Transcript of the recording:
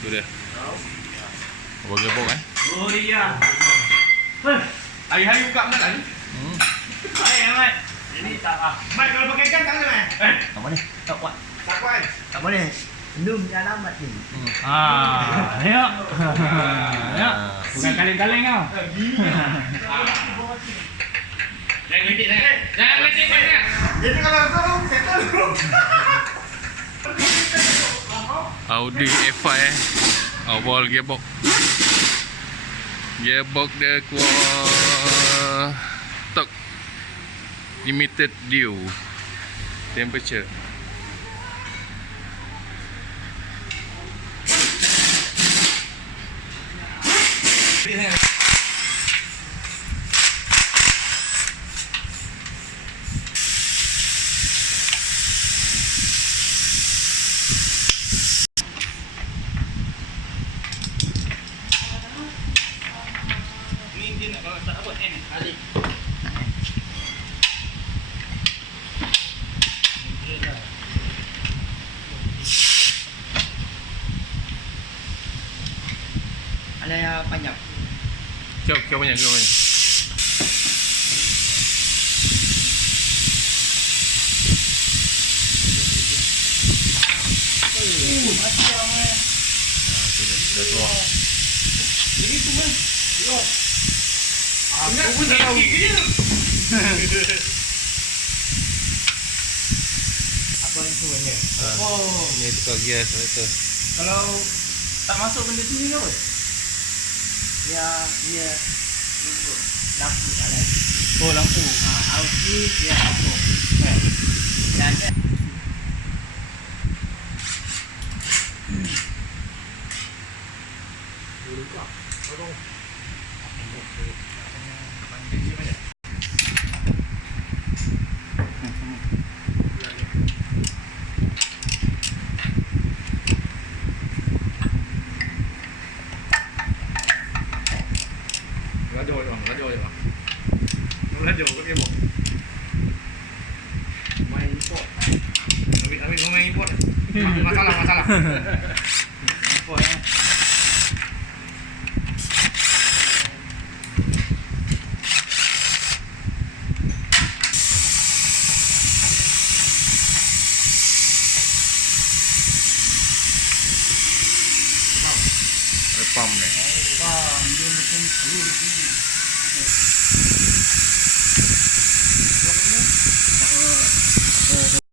tu dia. Abang gebok Oh iya. Hari-hari buka mana lagi? Baik Ahmad. Ini tak ah. Mat kalau pakai ikan tak boleh. Tak boleh. Tak kuat. Tak kuat. Tak boleh. Belum alamat ni. Ya. Ya. Bukan kaleng-kaleng kau. Jangan letik sangat. Jangan letik sangat. Jadi kalau kau settle. Audi A5 awal gearbox. Gearbox dia kuat tok limited dew temperature. Kalau tak apa N kali. Ada yang panjang. Kau banyak. Dah keluar. Jadi tu kan. Aku pun tak tahu. Apa yang tu banyak? Oh, Ini tukar gear kereta. kalau tak masuk benda sini ke apa? Dia lampu tak ada. Oh, lampu. Audi dia lampu. Dan dia Laju kat dia. Main import. Ambil main import. Masalah. Import ya. Pump ni. dia macam tu.